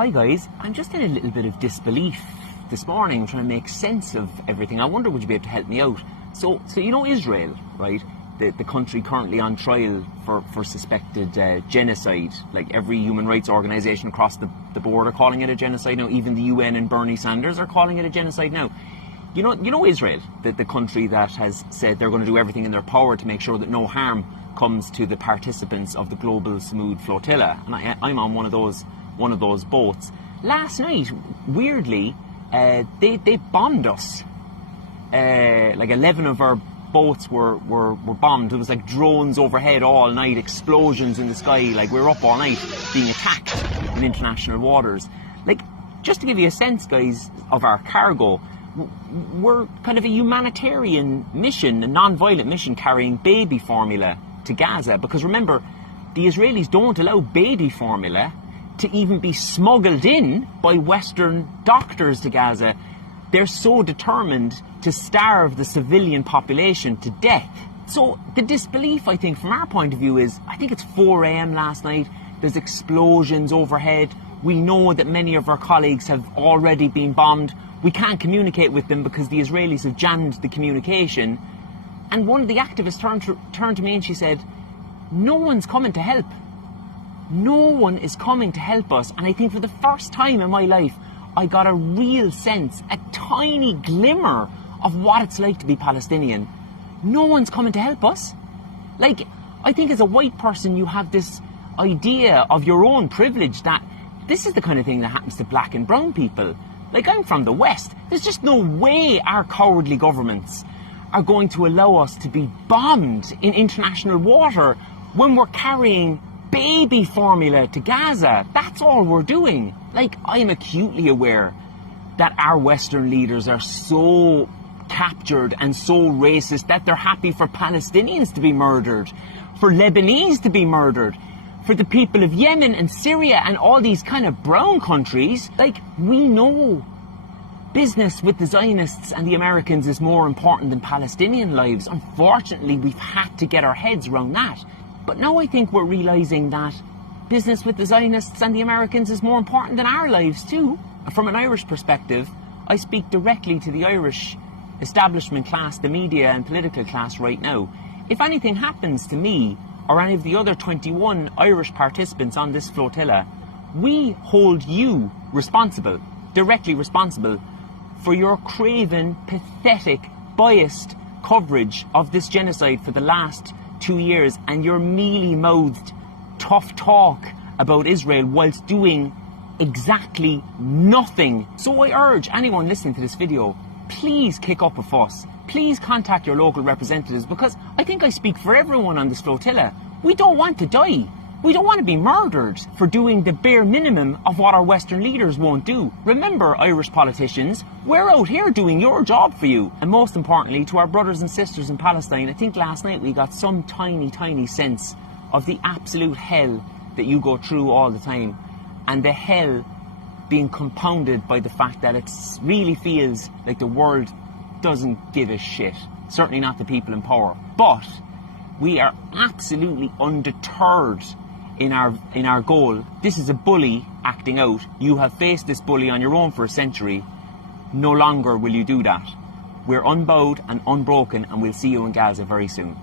Hi guys, I'm just in a little bit of disbelief this morning, trying to make sense of everything. I wonder, would you be able to help me out? So you know Israel, right? The country currently on trial for suspected genocide. Like every human rights organisation across the board are calling it a genocide now. Even the UN and Bernie Sanders are calling it a genocide now. You know Israel, the country that has said they're going to do everything in their power to make sure that no harm comes to the participants of the Global Samud Flotilla, and I'm on one of those boats. Last night, weirdly, they bombed us. Like 11 of our boats were bombed. It was like drones overhead all night, explosions in the sky. Like we were up all night being attacked in international waters. Like, just to give you a sense, guys, of our cargo, we're kind of a humanitarian mission, a non-violent mission carrying baby formula to Gaza. Because remember, the Israelis don't allow baby formula to even be smuggled in by Western doctors to Gaza. They're so determined to starve the civilian population to death. So the disbelief, I think, from our point of view is, I think it's 4 a.m. last night, there's explosions overhead. We know that many of our colleagues have already been bombed. We can't communicate with them because the Israelis have jammed the communication. And one of the activists turned to me and she said, no one's coming to help. No one is coming to help us. And I think for the first time in my life, I got a real sense, a tiny glimmer of what it's like to be Palestinian. No one's coming to help us. Like, I think as a white person, you have this idea of your own privilege that this is the kind of thing that happens to black and brown people. Like, I'm from the West. There's just no way our cowardly governments are going to allow us to be bombed in international water when we're carrying baby formula to Gaza. That's all we're doing. Like, I'm acutely aware that our Western leaders are so captured and so racist that they're happy for Palestinians to be murdered, for Lebanese to be murdered, for the people of Yemen and Syria and all these kind of brown countries. Like, we know business with the Zionists and the Americans is more important than Palestinian lives. Unfortunately, we've had to get our heads around that. But now I think we're realising that business with the Zionists and the Americans is more important than our lives too. From an Irish perspective, I speak directly to the Irish establishment class, the media and political class right now. If anything happens to me or any of the other 21 Irish participants on this flotilla, we hold you responsible, directly responsible, for your craven, pathetic, biased coverage of this genocide for the last 2 years and your mealy-mouthed tough talk about Israel whilst doing exactly nothing. So I urge anyone listening to this video, please kick up a fuss. Please contact your local representatives, because I think I speak for everyone on this flotilla. We don't want to die. We don't want to be murdered for doing the bare minimum of what our Western leaders won't do. Remember, Irish politicians, we're out here doing your job for you. And most importantly, to our brothers and sisters in Palestine, I think last night we got some tiny, tiny sense of the absolute hell that you go through all the time. And the hell being compounded by the fact that it really feels like the world doesn't give a shit. Certainly not the people in power. But we are absolutely undeterred in our goal. This is a bully acting out. You have faced this bully on your own for a century. No longer will you do that. We're unbowed and unbroken, and we'll see you in Gaza very soon.